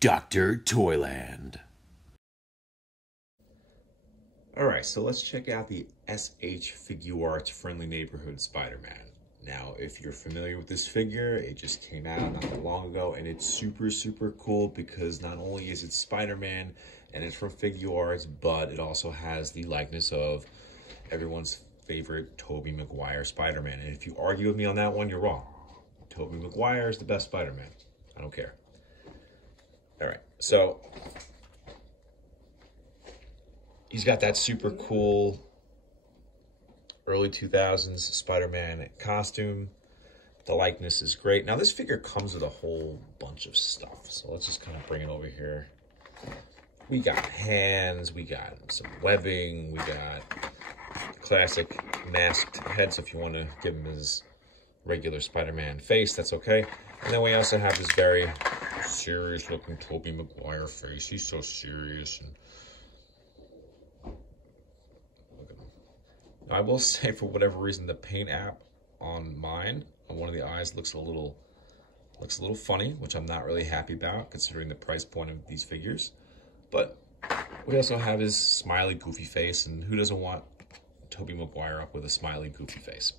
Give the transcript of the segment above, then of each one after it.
Dr. Toyland. Alright, so let's check out the SH Figuarts Friendly Neighborhood Spider-Man. Now, if you're familiar with this figure, it just came out not that long ago, and it's super, super cool because not only is it Spider-Man, and it's from Figuarts, but it also has the likeness of everyone's favorite Tobey Maguire Spider-Man. And if you argue with me on that one, you're wrong. Tobey Maguire is the best Spider-Man. I don't care. Alright, so he's got that super cool early 2000s Spider-Man costume. The likeness is great. Now this figure comes with a whole bunch of stuff. So let's just kind of bring it over here. We got hands, we got some webbing, we got classic masked head. So if you want to give him his regular Spider-Man face, that's okay. And then we also have this very serious looking Tobey Maguire face. He's so serious. And look at him. Now, I will say, for whatever reason, the paint app on mine, on one of the eyes, looks a little funny, which I'm not really happy about considering the price point of these figures. But we also have his smiley, goofy face, and who doesn't want Tobey Maguire up with a smiley, goofy face?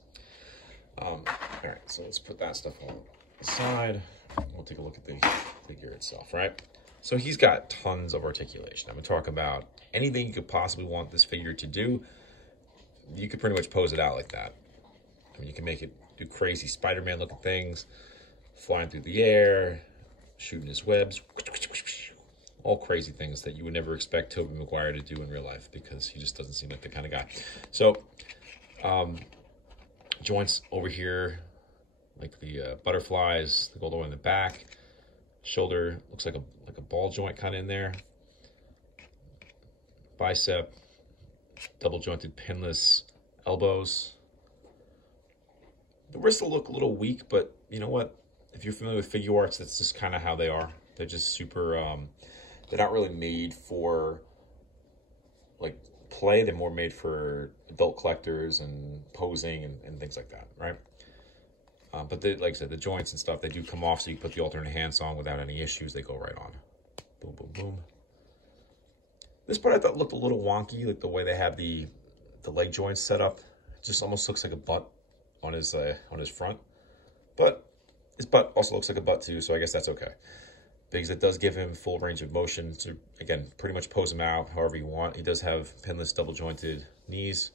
All right, so let's put that stuff on the side. We'll take a look at the figure itself, right? So he's got tons of articulation. I'm gonna talk about anything you could possibly want this figure to do. You could pretty much pose it out like that. I mean, you can make it do crazy Spider-Man looking things, flying through the air, shooting his webs, all crazy things that you would never expect Tobey Maguire to do in real life because he just doesn't seem like the kind of guy. So, joints over here, like the butterflies, they go all the way in the back. Shoulder looks like a ball joint kind of in there. Bicep, double jointed pinless elbows. The wrists will look a little weak, but you know what? If you're familiar with Figuarts, that's just kind of how they are. They're just super, they're not really made for like play. They're more made for adult collectors and posing and things like that, right? But they, like I said, the joints and stuff, they do come off so you can put the alternate hands on without any issues. They go right on. Boom, boom, boom. This part I thought looked a little wonky, like the way they have the leg joints set up. It just almost looks like a butt on his front. But his butt also looks like a butt too, so I guess that's okay. Because it does give him full range of motion to, again, pretty much pose him out however you want. He does have pinless double jointed knees.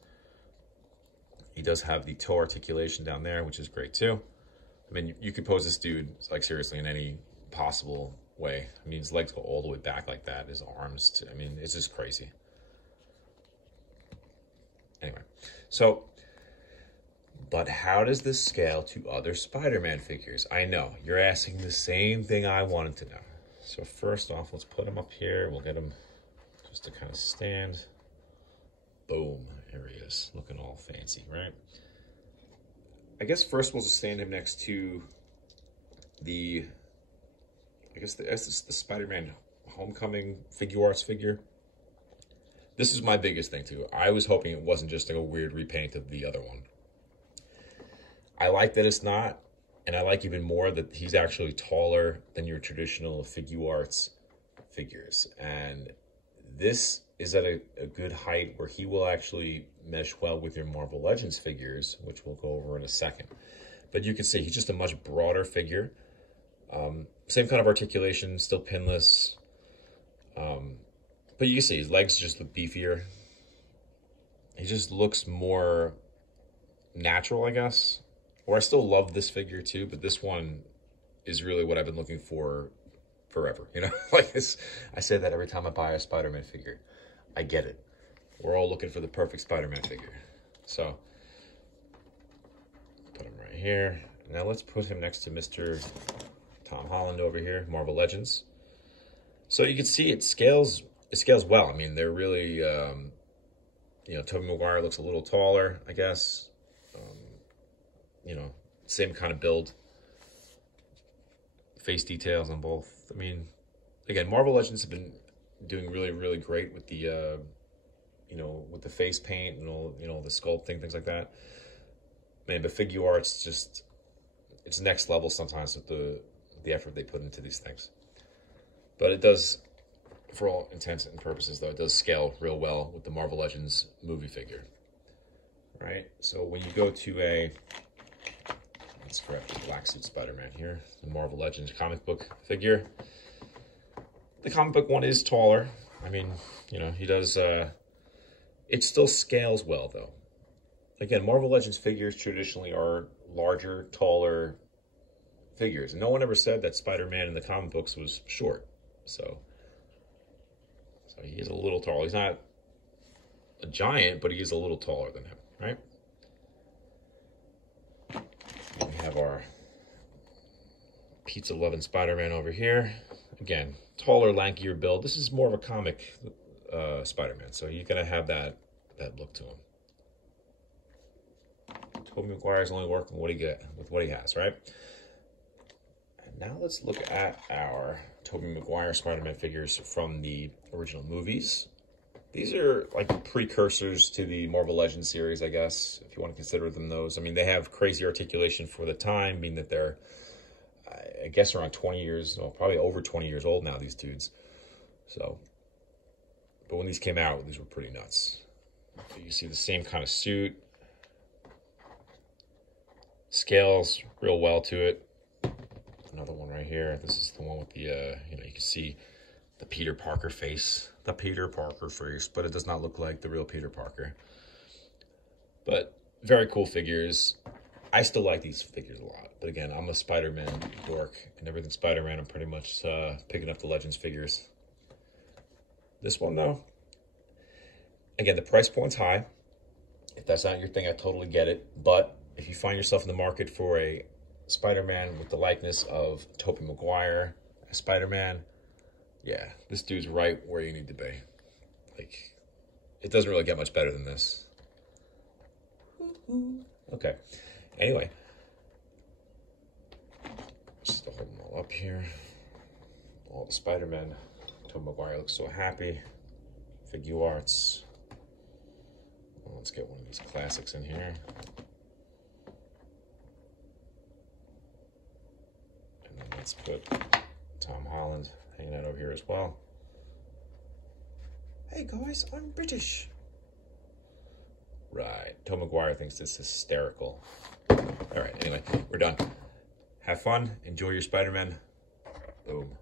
He does have the toe articulation down there, which is great too. I mean, you could pose this dude, like, seriously in any possible way. I mean, his legs go all the way back like that. His arms, too. I mean, it's just crazy. Anyway, so, but how does this scale to other Spider-Man figures? I know, you're asking the same thing I wanted to know. So first off, let's put him up here. We'll get him just to kind of stand. Boom, here he is, looking all fancy, right? I guess first we'll just stand him next to the, I guess the Spider-Man Homecoming Figuarts figure. This is my biggest thing too. I was hoping it wasn't just like a weird repaint of the other one. I like that it's not, and I like even more that he's actually taller than your traditional Figuarts figures. And this is at a good height where he will actually mesh well with your Marvel Legends figures, which we'll go over in a second. But you can see he's just a much broader figure. Same kind of articulation, still pinless. But you can see his legs just look beefier. He just looks more natural, I guess. Or I still love this figure too, but this one is really what I've been looking for forever. You know, like this, I say that every time I buy a Spider-Man figure. I get it. We're all looking for the perfect Spider-Man figure. So, put him right here. Now let's put him next to Mr. Tom Holland over here, Marvel Legends. So you can see it scales well. I mean, they're really, you know, Tobey Maguire looks a little taller, I guess. You know, same kind of build. Face details on both. I mean, again, Marvel Legends have been doing really, really great with the, you know, with the face paint and all, you know, the sculpting, things like that. Man, but Figuarts just, it's next level sometimes with the effort they put into these things. But it does, for all intents and purposes, though, it does scale real well with the Marvel Legends movie figure. Right? So when you go to a, let's grab the black suit Spider-Man here, the Marvel Legends comic book figure. The comic book one is taller. I mean, you know, he does, it still scales well, though. Again, Marvel Legends figures traditionally are larger, taller figures. And no one ever said that Spider-Man in the comic books was short. So he is a little tall. He's not a giant, but he is a little taller than him, right? And we have our pizza-loving Spider-Man over here. Again, taller, lankier build. This is more of a comic Spider-Man, so you're going to have that look to him. Tobey Maguire is only working with what he has, right? And now let's look at our Tobey Maguire Spider-Man figures from the original movies. These are like precursors to the Marvel Legends series, I guess, if you want to consider them those. I mean, they have crazy articulation for the time, meaning that they're, I guess, around 20 years, well, probably over 20 years old now, these dudes. So, but when these came out, these were pretty nuts. So you see the same kind of suit. Scales real well to it. Another one right here. This is the one with the, you know, you can see the Peter Parker face. The Peter Parker face, but it does not look like the real Peter Parker. But very cool figures. I still like these figures a lot. But again, I'm a Spider-Man dork. And everything Spider-Man, I'm pretty much picking up the Legends figures. This one, though, again, the price point's high. If that's not your thing, I totally get it. But if you find yourself in the market for a Spider-Man with the likeness of Tobey Maguire as Spider-Man, yeah, this dude's right where you need to be. Like, it doesn't really get much better than this. Okay. Anyway, just to hold them all up here. All the Spider-Man. Tobey Maguire looks so happy. Figuarts. Well, let's get one of these classics in here. And then let's put Tom Holland hanging out over here as well. Hey guys, I'm British. Right. Tobey Maguire thinks this is hysterical. All right, anyway, we're done. Have fun. Enjoy your Spider-Man. Boom.